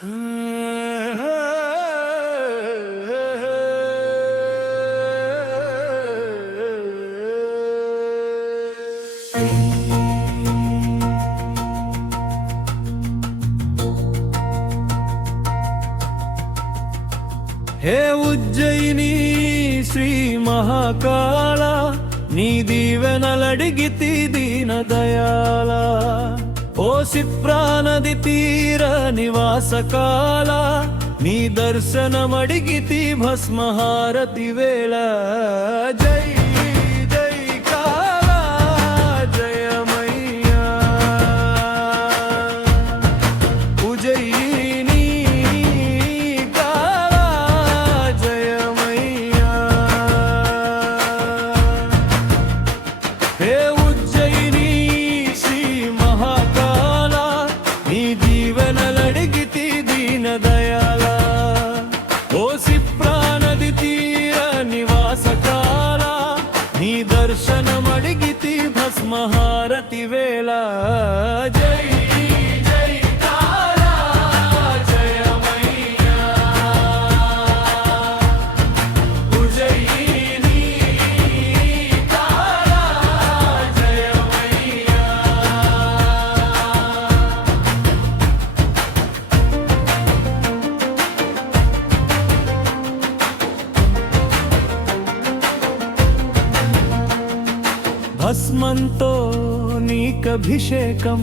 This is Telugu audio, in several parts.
హే ఉజ్జయిని శ్రీ మహాకాళ, నీ దీవెనలడిగితి దీన దయాళ. ఓ సిప్రానది తీర నివాసకాల, నీ దర్శనమడిగితి భస్మహారతి వేళ. జై జై కాళ జయమయ్యా, ఉజ్జయిని కాళ జయమయ్యా. హే ఉజ్జయిని శ్రీ మహాకాళ, నీ దీవెనలడిగితి దీన దయాళ. ఓ సిప్రానది తీర నివాసకాల, నీ దర్శనమడిగితి భస్మహారతి వేళ. జై జై కాళ జయమయ్యా, ఉజ్జయిని కాళ జయమయ్యా. భస్మంతో నీకభిషేకం,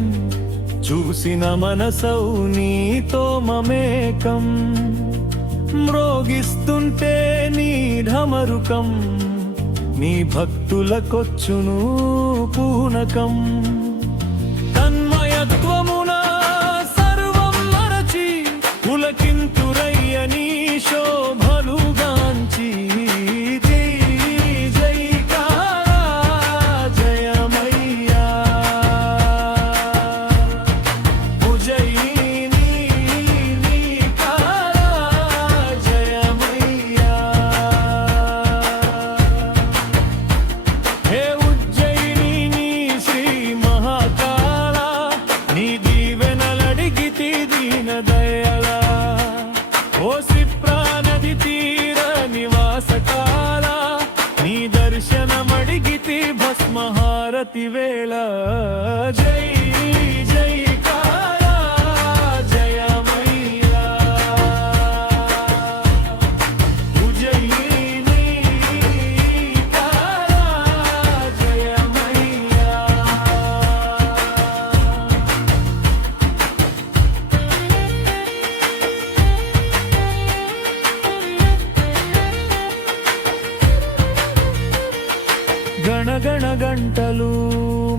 చూసిన మనసౌ నీతో మమేకం. మ్రోగిస్తుంటే నీ ఢమరుకం, నీ భక్తులకొచ్చును పూనకం. తన్మయత్వమున సర్వం మరచి, పులకింతురయ్య నీ శోభలుగాంచి. జై జై కాళ జయమయ్యా, ఉజ్జయిని నీ కాళ జయమయ్యా. హే ఉజ్జయిని నీ శ్రీ మహాకాళ, నీ దీవెనలడిగితి దీన దయాళ. ఓ సిప్రానది తీర నివాసకాల, నీ దర్శనమడిగితి భస్మహారతి వేళ. జై జై కాళ జయమయ్యా, ఉజ్జయిని కాళ జయమయ్యా. గణగణ గంటలు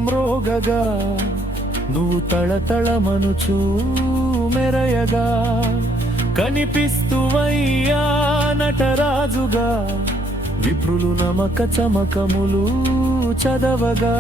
మ్రోగగా, నువ్వు తళతళమనుచూ మెరయగా. కనిపిస్తువయ్యా నటరాజుగా, విప్రులు నమక చమకములు చదవగా.